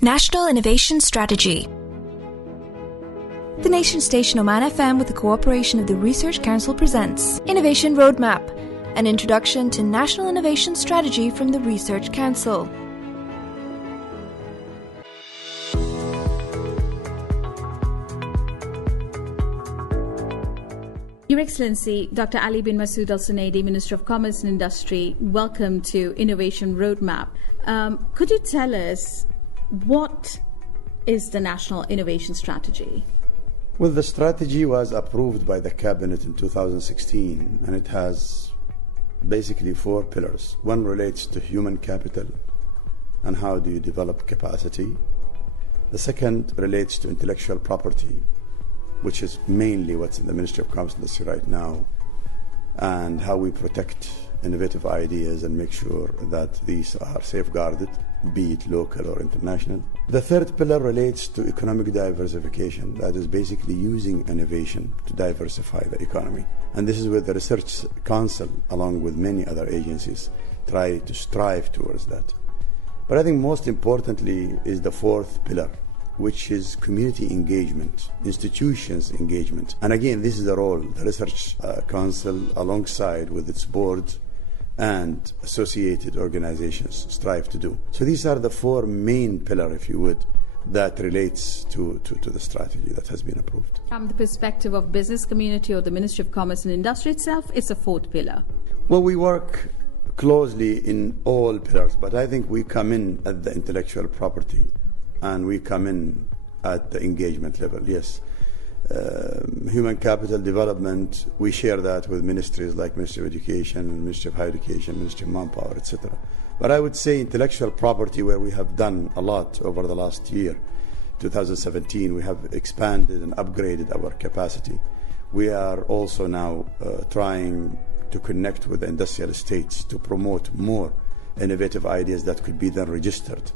National Innovation Strategy. The nation station Oman FM, with the cooperation of the Research Council, presents Innovation Roadmap, an introduction to National Innovation Strategy from the Research Council. Your Excellency, Dr. Ali bin Masood Al Sunaidi, Minister of Commerce and Industry, welcome to Innovation Roadmap. Could you tell us what is the National Innovation Strategy? Well, the strategy was approved by the Cabinet in 2016, and it has basically 4 pillars. One relates to human capital and how do you develop capacity. The second relates to intellectual property, which is mainly what's in the Ministry of Commerce and Industry right now, and how we protect innovative ideas and make sure that these are safeguarded, be it local or international. The third pillar relates to economic diversification, that is basically using innovation to diversify the economy. And this is where the Research Council, along with many other agencies, try to strive towards that. But I think most importantly is the fourth pillar, which is community engagement, institutions engagement. And again, this is the role the Research Council, alongside with its board and associated organizations, strive to do. So these are the 4 main pillars, if you would, that relates to the strategy that has been approved. From the perspective of business community or the Ministry of Commerce and Industry itself, it's a 4th pillar. Well, we work closely in all pillars, but I think we come in at the intellectual property and we come in at the engagement level, yes. Human capital development, we share that with ministries like Ministry of Education, Ministry of Higher Education, Ministry of Manpower, etc. But I would say intellectual property, where we have done a lot over the last year, 2017, we have expanded and upgraded our capacity. We are also now trying to connect with the industrial estates to promote more innovative ideas that could be then registered.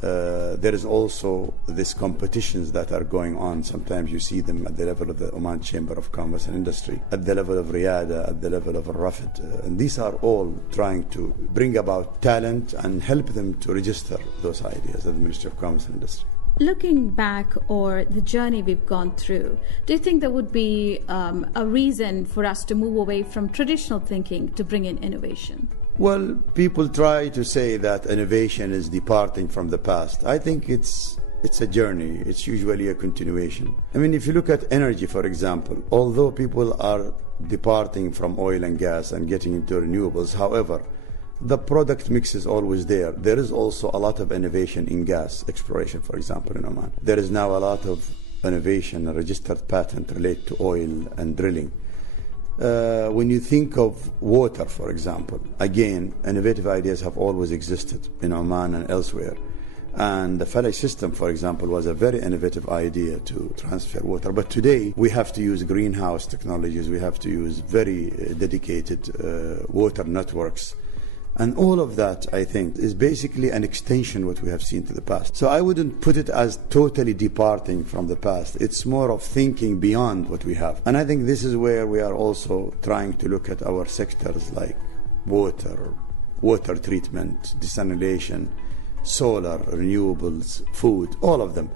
There is also these competitions that are going on. Sometimes you see them at the level of the Oman Chamber of Commerce and Industry, at the level of Riyadh, at the level of Al-Rafid. And these are all trying to bring about talent and help them to register those ideas at the Ministry of Commerce and Industry. Looking back, or the journey we've gone through, do you think there would be a reason for us to move away from traditional thinking to bring in innovation? Well, people try to say that innovation is departing from the past. I think it's a journey. It's usually a continuation. I mean, if you look at energy, for example, although people are departing from oil and gas and getting into renewables, however, the product mix is always there. There is also a lot of innovation in gas exploration, for example, in Oman. There is now a lot of innovation, a registered patent related to oil and drilling. When you think of water, for example, again, innovative ideas have always existed in Oman and elsewhere. And the Falaj system, for example, was a very innovative idea to transfer water. But today, we have to use greenhouse technologies. We have to use very dedicated water networks. And all of that, I think, is basically an extension of what we have seen to the past. So I wouldn't put it as totally departing from the past. It's more of thinking beyond what we have. And I think this is where we are also trying to look at our sectors like water, water treatment, desalination, solar, renewables, food, all of them.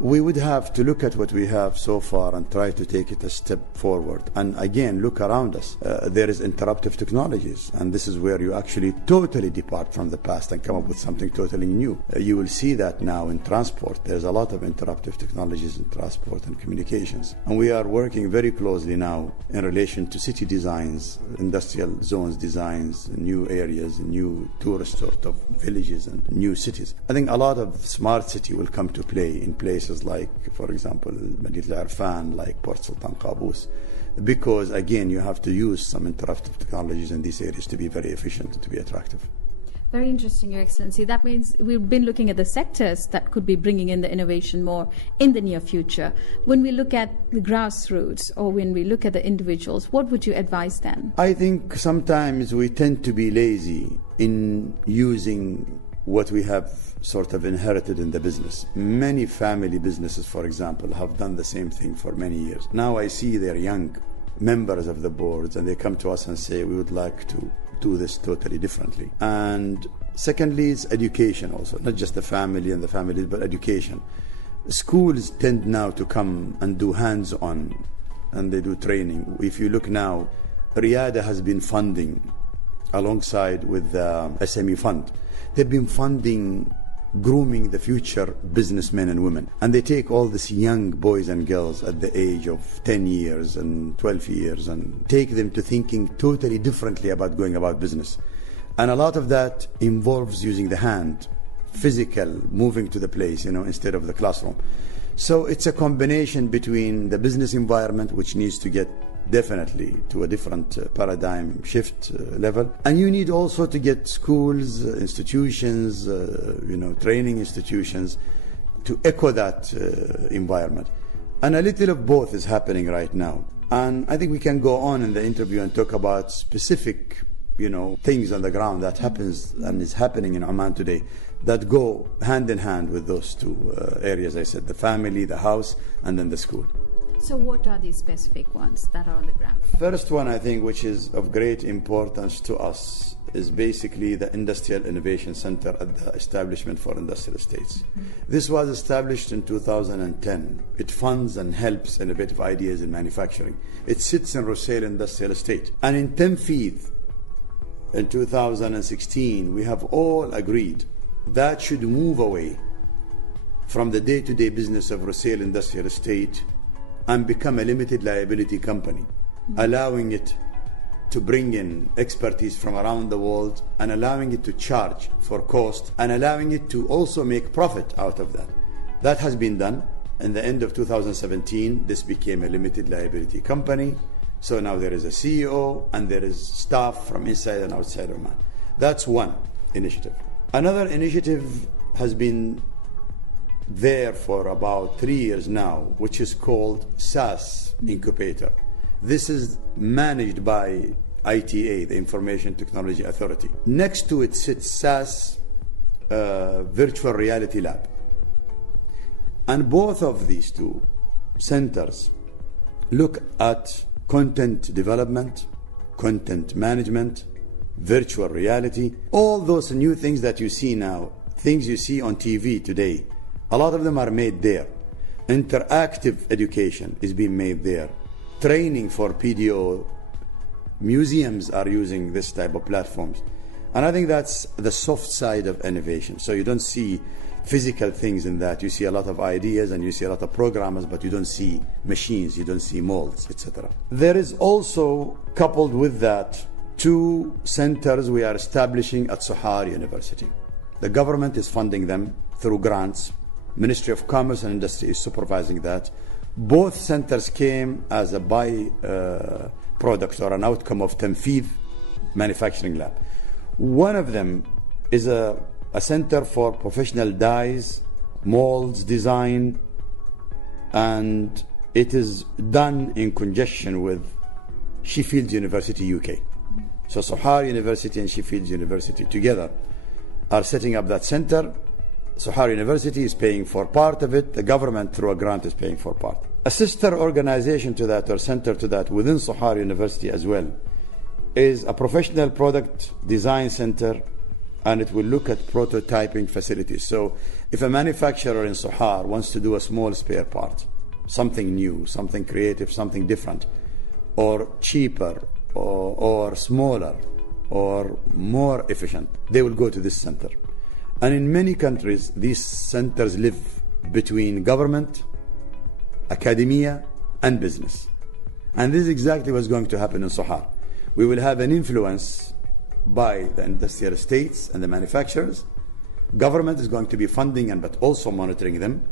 We would have to look at what we have so far and try to take it a step forward. And again, look around us. There is interruptive technologies, and this is where you actually totally depart from the past and come up with something totally new. You will see that now in transport. There's a lot of interruptive technologies in transport and communications. And we are working very closely now in relation to city designs, industrial zones designs, new areas, new tourist sort of villages and new cities. I think a lot of smart city will come to play in places like, for example, Madinat Al-Arfan, like Port Sultan Qaboos, because again, you have to use some interruptive technologies in these areas to be very efficient and to be attractive. Very interesting, Your Excellency. That means we've been looking at the sectors that could be bringing in the innovation more in the near future. When we look at the grassroots, or when we look at the individuals, what would you advise them? I think sometimes we tend to be lazy in using what we have sort of inherited in the business. Many family businesses, for example, have done the same thing for many years. Now I see their young members of the boards and they come to us and say, we would like to do this totally differently. And Secondly, is education also, not just the family and the families, but education. Schools tend now to come and do hands-on, and they do training. If you look now, Riyadh has been funding alongside with the SME fund. They've been funding grooming the future businessmen and women. And they take all these young boys and girls at the age of 10 years and 12 years and take them to thinking totally differently about going about business. And a lot of that involves using the hand, physical, moving to the place, instead of the classroom. So it's a combination between the business environment, which needs to get definitely to a different paradigm shift level, and you need also to get schools, institutions, training institutions to echo that environment. And a little of both is happening right now. And I think we can go on in the interview and talk about specific things on the ground that happens and is happening in Oman today that go hand in hand with those two areas I said, the family, the house, and then the school. So what are these specific ones that are on the ground? First one, I think, which is of great importance to us, is basically the Industrial Innovation Center at the Establishment for Industrial Estates. This was established in 2010. It funds and helps innovative ideas in manufacturing. It sits in Rusail Industrial Estate. And in Tanfidh, in 2016, we have all agreed that should move away from the day-to-day business of Rusail Industrial Estate and become a limited liability company, allowing it to bring in expertise from around the world and allowing it to charge for cost and allowing it to also make profit out of that. That has been done. In the end of 2017, this became a limited liability company. So now there is a CEO and there is staff from inside and outside Oman. That's one initiative. Another initiative has been there for about 3 years now, which is called SAS Incubator. This is managed by ITA, the Information Technology Authority. Next to it sits SAS Virtual Reality Lab. And both of these two centers look at content development, content management, virtual reality, all those new things that you see now, things you see on TV today. A lot of them are made there. Interactive education is being made there. Training for PDO, museums are using this type of platforms. And I think that's the soft side of innovation. So you don't see physical things in that. You see a lot of ideas and you see a lot of programmers, but you don't see machines, you don't see molds, etc. There is also, coupled with that, 2 centers we are establishing at Suhar University. The government is funding them through grants. Ministry of Commerce and Industry is supervising that. Both centers came as a by-product or an outcome of Tanfidh Manufacturing Lab. One of them is a center for professional dyes, molds, design, and it is done in conjunction with Sheffield University, UK. So Suhar University and Sheffield University together are setting up that center. Suhar University is paying for part of it. The government, through a grant, is paying for part. A sister organization to that, or center to that, within Suhar University as well, is a professional product design center, and it will look at prototyping facilities. So if a manufacturer in Suhar wants to do a small spare part, something new, something creative, something different, or cheaper, or smaller, or more efficient, they will go to this center. And in many countries, these centers live between government, academia, and business. And this is exactly what's going to happen in Suhar. We will have an influence by the industrial estates and the manufacturers. Government is going to be funding and but also monitoring them.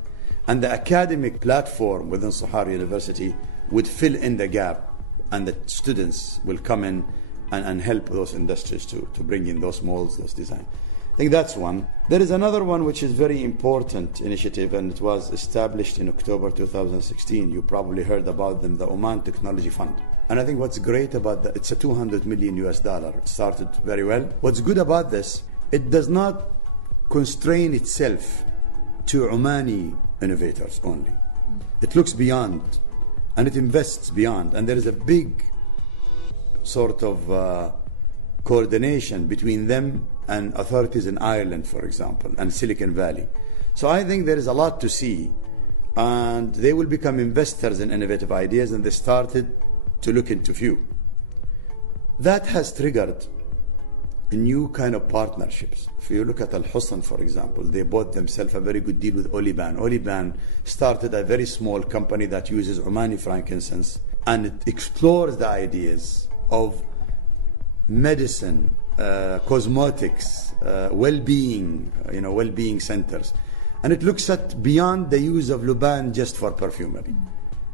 And the academic platform within Suhar University would fill in the gap, and the students will come in and help those industries to bring in those molds, those designs. I think that's one. There is another one which is very important initiative, and it was established in October 2016. You probably heard about them, the Oman Technology Fund. And I think what's great about that, it's a $200 million. It started very well. What's good about this, it does not constrain itself to Omani innovators only. It looks beyond, and it invests beyond. And there is a big sort of coordination between them and authorities in Ireland, for example, and Silicon Valley. So I think there is a lot to see, and they will become investors in innovative ideas, and they started to look into few. That has triggered new kind of partnerships. If you look at Al Husn, for example, they bought themselves a very good deal with Oliban. Oliban started a very small company that uses Omani frankincense, and it explores the ideas of medicine, cosmetics, well-being, well-being centers. And it looks at beyond the use of Luban just for perfumery.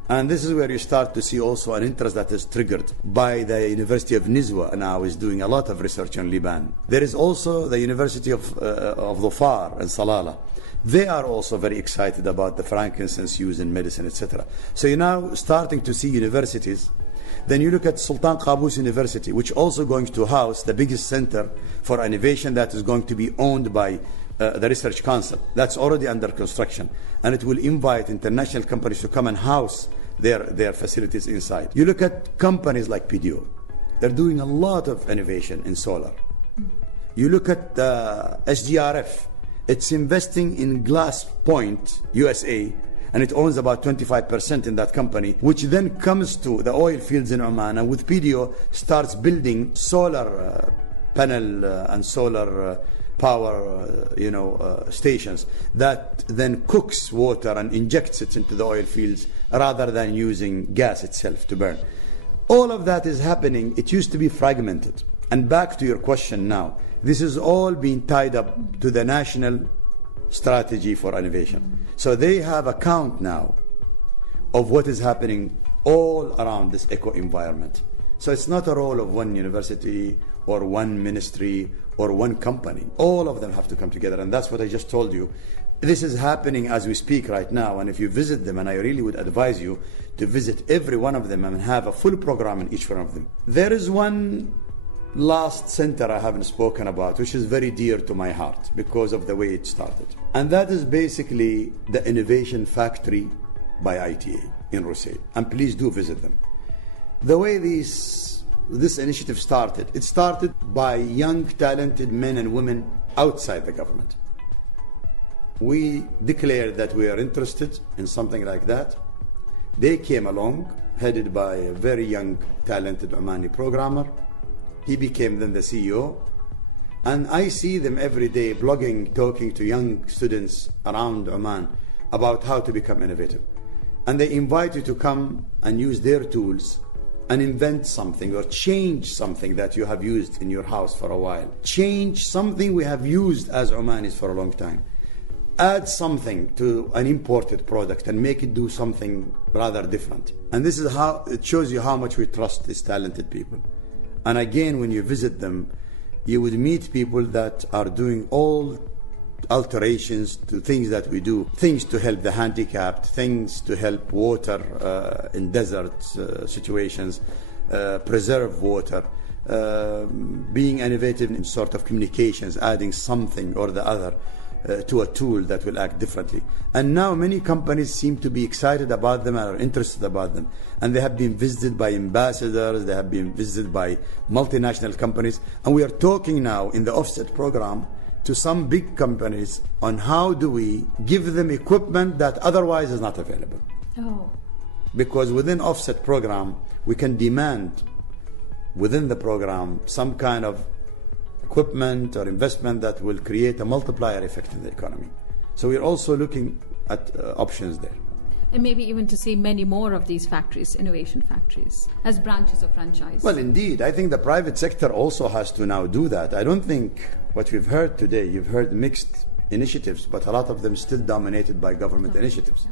And this is where you start to see also an interest that is triggered by the University of Nizwa now is doing a lot of research on Liban. There is also the University of Dhofar and Salalah. They are also very excited about the frankincense use in medicine, etc. So you're now starting to see universities. Then you look at Sultan Qaboos University, which also going to house the biggest center for innovation that is going to be owned by the Research Council. That's already under construction, and it will invite international companies to come and house their facilities inside. You look at companies like PDO, they're doing a lot of innovation in solar. You look at SGRF, it's investing in Glass Point USA, and it owns about 25% in that company, which then comes to the oil fields in Oman, and with PDO starts building solar panel and solar power stations that then cooks water and injects it into the oil fields rather than using gas itself to burn. All of that is happening. It used to be fragmented. And back to your question now, this is all being tied up to the national strategy for innovation. So they have a count now of what is happening all around this eco-environment. So it's not a role of one university or one ministry or one company. All of them have to come together, and that's what I just told you. This is happening as we speak right now, and if you visit them, and I really would advise you to visit every one of them and have a full program in each one of them. There is one last center I haven't spoken about, which is very dear to my heart because of the way it started. And that is basically the Innovation Factory by ITA in Rusaid. And please do visit them. The way this initiative started, it started by young, talented men and women outside the government. We declared that we are interested in something like that. They came along, headed by a very young, talented Omani programmer. He became then the CEO. And I see them every day blogging, talking to young students around Oman about how to become innovative. And they invite you to come and use their tools and invent something or change something that you have used in your house for a while. Change something we have used as Omanis for a long time. Add something to an imported product and make it do something rather different. And this is how it shows you how much we trust these talented people. And again, when you visit them, you would meet people that are doing all alterations to things that we do, things to help the handicapped, things to help water in desert situations, preserve water, being innovative in sort of communications, adding something or the other to a tool that will act differently. And now many companies seem to be excited about them and are interested about them. And they have been visited by ambassadors, they have been visited by multinational companies. And we are talking now in the offset program to some big companies on how do we give them equipment that otherwise is not available. Oh. Because within offset program, we can demand within the program some kind of equipment or investment that will create a multiplier effect in the economy. So we're also looking at options there. And maybe even to see many more of these factories, innovation factories, as branches of franchise. Well, indeed. I think the private sector also has to now do that. I don't think what we've heard today, you've heard mixed initiatives, but a lot of them still dominated by government initiatives.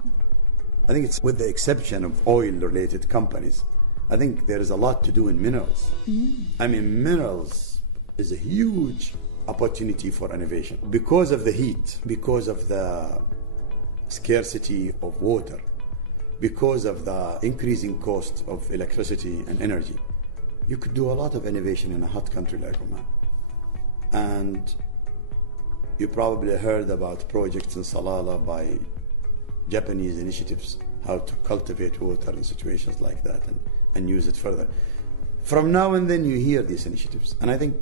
I think it's with the exception of oil-related companies. I think there is a lot to do in minerals. I mean, minerals is a huge opportunity for innovation because of the heat, because of the scarcity of water, because of the increasing cost of electricity and energy. You could do a lot of innovation in a hot country like Oman. And you probably heard about projects in Salalah by Japanese initiatives, how to cultivate water in situations like that and use it further. From now and then you hear these initiatives. And I think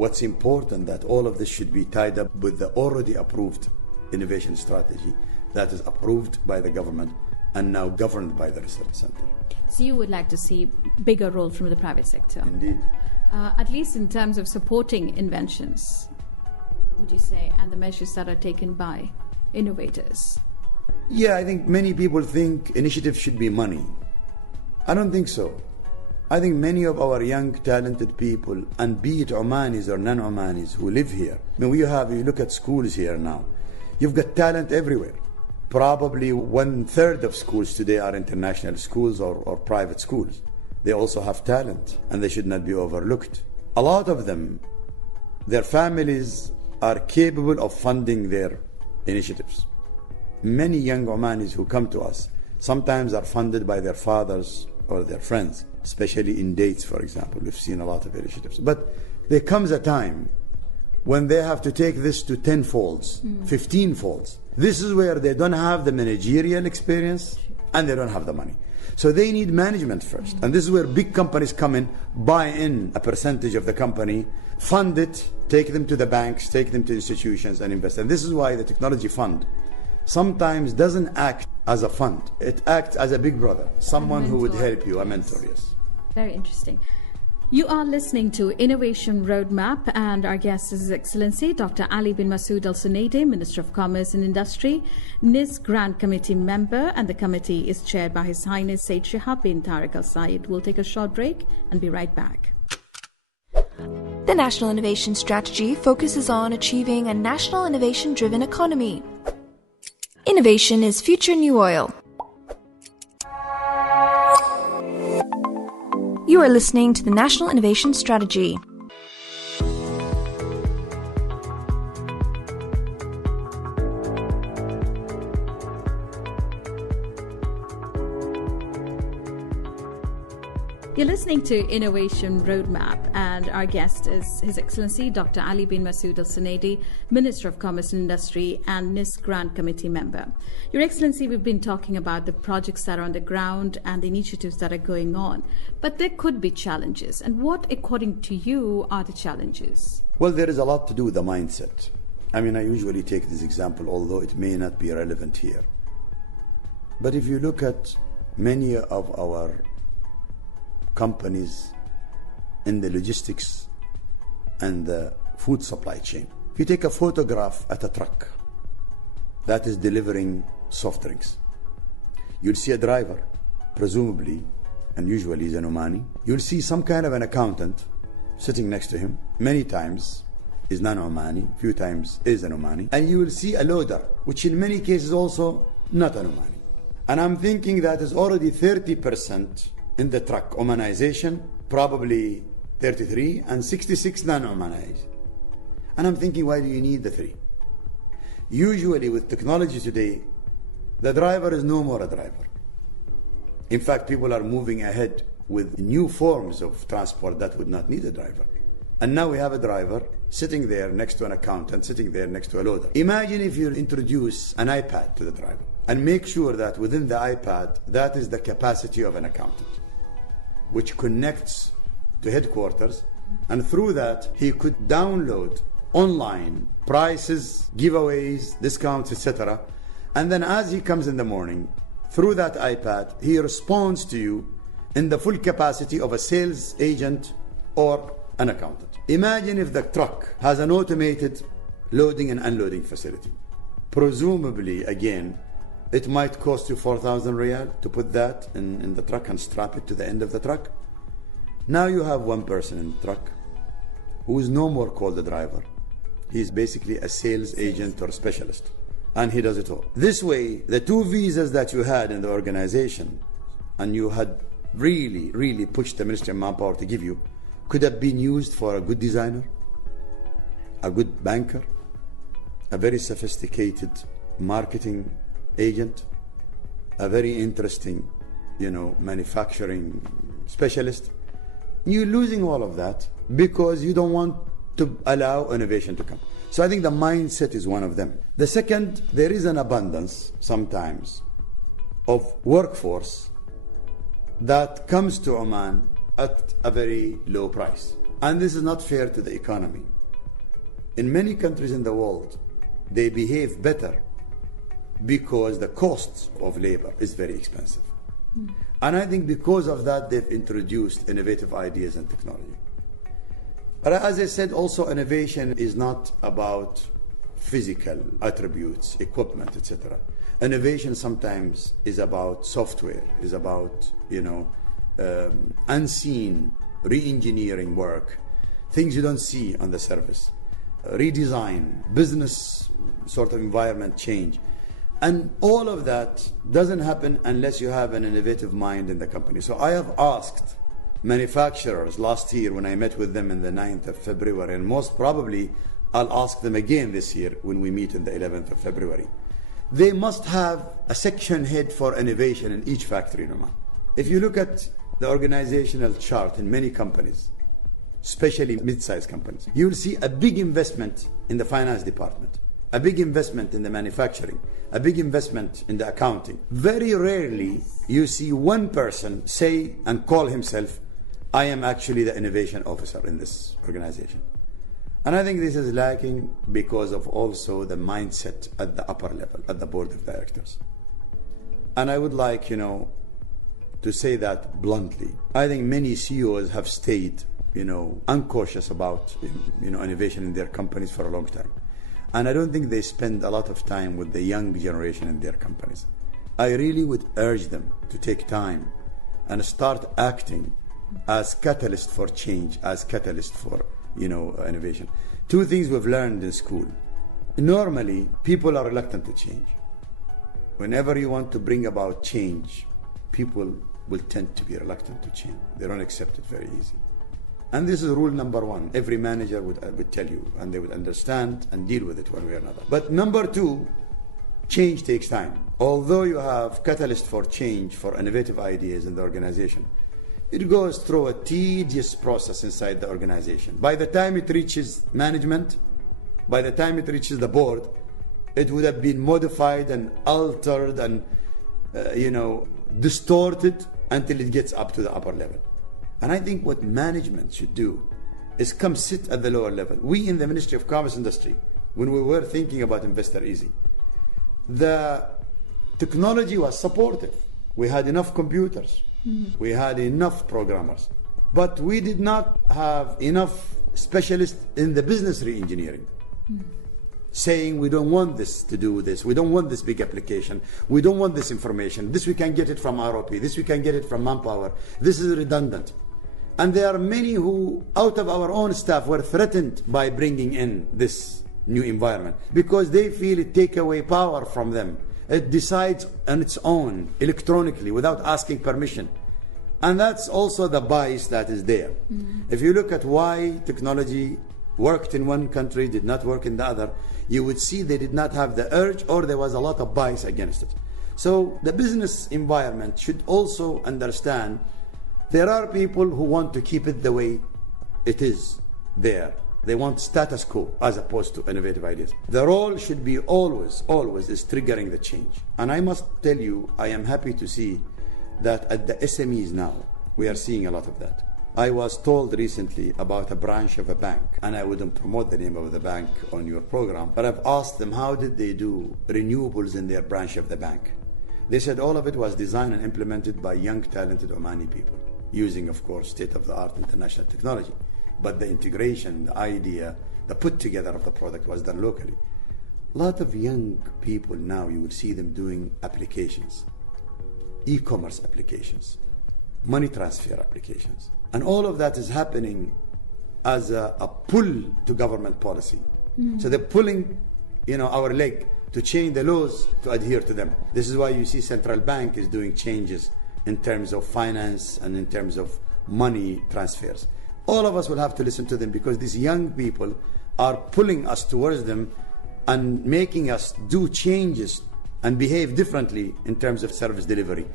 what's important that all of this should be tied up with the already approved innovation strategy that is approved by the government and now governed by the research center. So you would like to see bigger role from the private sector? Indeed. At least in terms of supporting inventions, would you say, and the measures that are taken by innovators? Yeah, I think many people think initiatives should be money. I don't think so. I think many of our young, talented people, and be it Omanis or non-Omanis who live here, I mean, you look at schools here now, you've got talent everywhere. Probably 1/3 of schools today are international schools or private schools. They also have talent, and they should not be overlooked. A lot of them, their families are capable of funding their initiatives. Many young Omanis who come to us sometimes are funded by their fathers or their friends, especially in dates, for example. We've seen a lot of initiatives. But there comes a time when they have to take this to 10 folds, 15 folds. This is where they don't have the managerial experience and they don't have the money. So they need management first. And this is where big companies come in, buy in a percentage of the company, fund it, take them to the banks, take them to institutions and invest. And this is why the technology fund sometimes doesn't act as a fund. It acts as a big brother, someone who would help you, a mentor, yes. Very interesting. You are listening to Innovation Roadmap, and our guest is His Excellency Dr. Ali bin Masood Al Sunaidi, Minister of Commerce and Industry, NIS Grant Committee member, and the committee is chaired by His Highness Sayyid Shihab bin Tariq Al Said. We'll take a short break and be right back. The National Innovation Strategy focuses on achieving a national innovation-driven economy. Innovation is future new oil. You are listening to the National Innovation Strategy. You're listening to Innovation Roadmap, and our guest is His Excellency Dr. Ali bin Masood Al Sunaidi, Minister of Commerce and Industry and NIS Grant Committee member. Your Excellency, we've been talking about the projects that are on the ground and the initiatives that are going on, but there could be challenges. And what, according to you, are the challenges? Well, there is a lot to do with the mindset. I mean, I usually take this example, although it may not be relevant here. But if you look at many of our companies in the logistics and the food supply chain. If you take a photograph at a truck that is delivering soft drinks, you'll see a driver, presumably, and usually is an Omani. You'll see some kind of an accountant sitting next to him. Many times is non-Omani, few times is an Omani. And you will see a loader, which in many cases also not an Omani. And I'm thinking that is already 30% in the truck, Omanization, probably 33, and 66 non-Omanized. And I'm thinking, why do you need the three? Usually with technology today, the driver is no more a driver. In fact, people are moving ahead with new forms of transport that would not need a driver. And now we have a driver sitting there next to an accountant, sitting there next to a loader. Imagine if you introduce an iPad to the driver and make sure that within the iPad, that is the capacity of an accountant, which connects to headquarters, and through that he could download online prices, giveaways, discounts, etc. And then as he comes in the morning, through that iPad, he responds to you in the full capacity of a sales agent or an accountant. Imagine if the truck has an automated loading and unloading facility. Presumably, again, it might cost you 4,000 riyal to put that in the truck and strap it to the end of the truck. Now you have one person in the truck who is no more called a driver. He's basically a sales agent or specialist, and he does it all. This way, the two visas that you had in the organization and you had really pushed the Ministry of Manpower to give you could have been used for a good designer, a good banker, a very sophisticated marketing agent, a very interesting, manufacturing specialist. You're losing all of that because you don't want to allow innovation to come. So I think the mindset is one of them. The second, there is an abundance sometimes of workforce that comes to Oman at a very low price. And this is not fair to the economy. In many countries in the world, they behave better because the cost of labor is very expensive. And I think because of that, they've introduced innovative ideas and technology. But as I said, also innovation is not about physical attributes, equipment, etc. Innovation sometimes is about software, is about, unseen re-engineering work, things you don't see on the surface, redesign, business sort of environment change. And all of that doesn't happen unless you have an innovative mind in the company. So I have asked manufacturers last year when I met with them in the 9th of February, and most probably I'll ask them again this year when we meet on the 11th of February. They must have a section head for innovation in each factory in Oman. If you look at the organizational chart in many companies, especially mid-sized companies, you will see a big investment in the finance department, a big investment in the manufacturing, a big investment in the accounting. Very rarely you see one person say and call himself, I am actually the innovation officer in this organization. And I think this is lacking because of also the mindset at the upper level, at the board of directors. And I would like, to say that bluntly. I think many CEOs have stayed, uncautious about, innovation in their companies for a long time. And I don't think they spend a lot of time with the young generation in their companies. I really would urge them to take time and start acting as catalyst for change, as catalyst for, innovation. Two things we've learned in school. Normally, people are reluctant to change. Whenever you want to bring about change, people will tend to be reluctant to change. They don't accept it very easy. And this is rule number one. Every manager would tell you, and they would understand and deal with it one way or another. But number two, change takes time. Although you have catalyst for change, for innovative ideas in the organization, it goes through a tedious process inside the organization. By the time it reaches management, by the time it reaches the board, it would have been modified and altered and, distorted until it gets up to the upper level. And I think what management should do is come sit at the lower level. We in the Ministry of Commerce Industry, when we were thinking about Investor Easy, the technology was supportive. We had enough computers. We had enough programmers. But we did not have enough specialists in the business re-engineering. Saying we don't want this to do this, we don't want this big application, we don't want this information, this we can get it from ROP, this we can get it from manpower, this is redundant. And there are many who, out of our own staff, were threatened by bringing in this new environment because they feel it take away power from them. It decides on its own, electronically, without asking permission. And that's also the bias that is there. If you look at why technology worked in one country, did not work in the other, you would see they did not have the urge, or there was a lot of bias against it. So the business environment should also understand there are people who want to keep it the way it is there. They want status quo as opposed to innovative ideas. The role should be always is triggering the change. And I must tell you, I am happy to see that at the SMEs now, we are seeing a lot of that. I was told recently about a branch of a bank, and I wouldn't promote the name of the bank on your program, but I've asked them how did they do renewables in their branch of the bank. They said all of it was designed and implemented by young, talented Omani people, using, of course, state-of-the-art international technology. But the integration, the idea, the put together of the product was done locally. A lot of young people now, you will see them doing applications, e-commerce applications, money transfer applications. And all of that is happening as a pull to government policy. So they're pulling, our leg to change the laws to adhere to them. This is why you see central bank is doing changes in terms of finance and in terms of money transfers. All of us will have to listen to them because these young people are pulling us towards them and making us do changes and behave differently in terms of service delivery.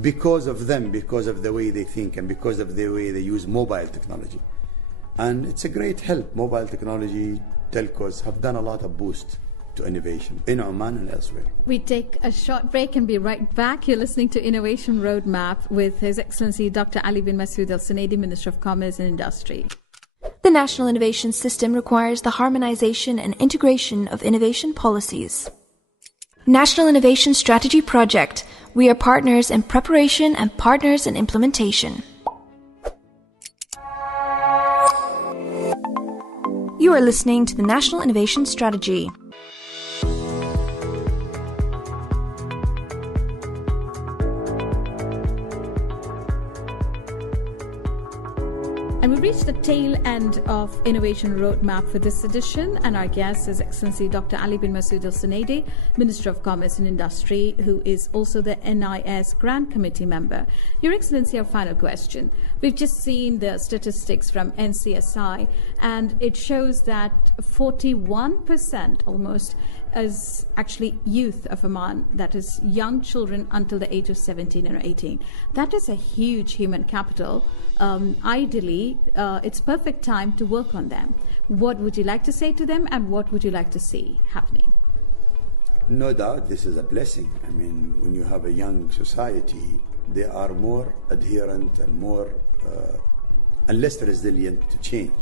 Because of them, because of the way they think, and because of the way they use mobile technology. And it's a great help. Mobile technology, telcos have done a lot of boost to innovation in Oman and elsewhere. We take a short break and be right back. You're listening to Innovation Roadmap with His Excellency Dr. Ali bin Masood Al Sunaidi, Minister of Commerce and Industry. The National Innovation System requires the harmonization and integration of innovation policies. National Innovation Strategy Project. We are partners in preparation and partners in implementation. You are listening to the National Innovation Strategy. And we've reached the tail end of Innovation Roadmap for this edition, and our guest is Excellency Dr. Ali bin Masood Al-Sunaidi, Minister of Commerce and Industry, who is also the NIS Grant Committee member. Your Excellency, our final question. We've just seen the statistics from NCSI, and it shows that 41% almost is actually youth of Oman, that is young children until the age of 17 or 18. That is a huge human capital. Ideally, it's perfect time to work on them. What would you like to say to them, and what would you like to see happening? No doubt this is a blessing. I mean, when you have a young society, they are more adherent and more and less resilient to change.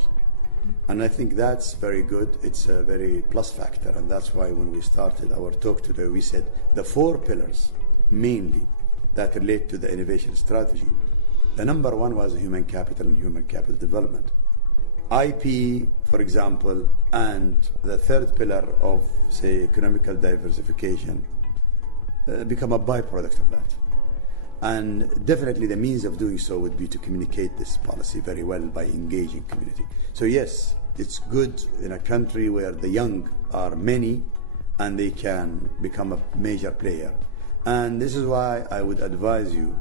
And I think that's very good. It's a very plus factor, and that's why when we started our talk today, we said the 4 pillars mainly that relate to the innovation strategy. The number 1 was human capital and human capital development. IP, for example, and the 3rd pillar of, say, economical diversification become a byproduct of that. And definitely the means of doing so would be to communicate this policy very well by engaging community. So yes, it's good in a country where the young are many and they can become a major player. And this is why I would advise you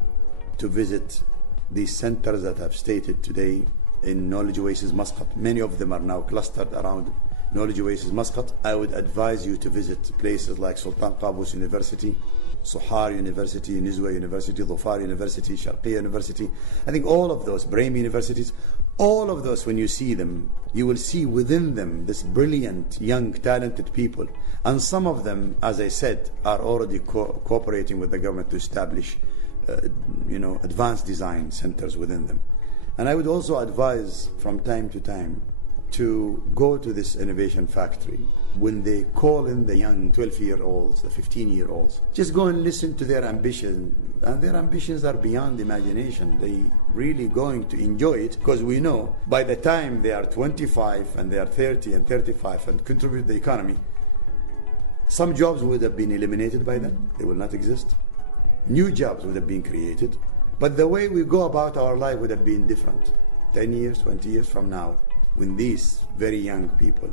to visit these centers that I've stated today in Knowledge Oasis Muscat. Many of them are now clustered around Knowledge Oasis Muscat. I would advise you to visit places like Sultan Qaboos University, Suhar University, Nizwa University, Dhofar University, Sharqiya University. I think all of those, Brahim universities, all of those, when you see them, you will see within them this brilliant, young, talented people. And some of them, as I said, are already cooperating with the government to establish advanced design centers within them. And I would also advise from time to time to go to this innovation factory. When they call in the young 12-year-olds, the 15-year-olds, just go and listen to their ambition. And their ambitions are beyond imagination. They really going to enjoy it, because we know by the time they are 25 and they are 30 and 35 and contribute to the economy, some jobs would have been eliminated by then. They will not exist. New jobs would have been created. But the way we go about our life would have been different. 10 years, 20 years from now, when these very young people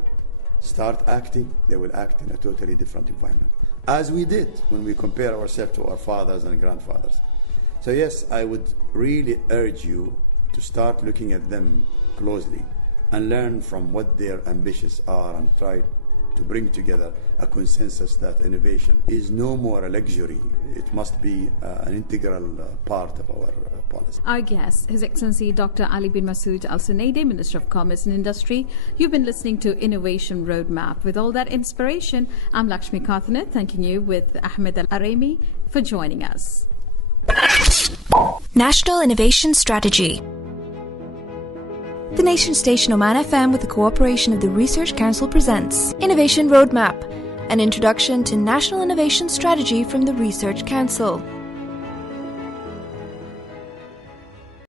start acting, they will act in a totally different environment, as we did when we compare ourselves to our fathers and grandfathers. So yes, I would really urge you to start looking at them closely and learn from what their ambitions are, and try to bring together a consensus that innovation is no more a luxury. It must be an integral part of our policy. Our guest, His Excellency Dr. Ali bin Masood Al-Sunaidi, Minister of Commerce and Industry. You've been listening to Innovation Roadmap. With all that inspiration, I'm Lakshmi Karthana, thanking you with Ahmed Al-Aremi for joining us. National Innovation Strategy. The Nation Station Oman FM, with the cooperation of the Research Council, presents Innovation Roadmap, an introduction to National Innovation Strategy from the Research Council.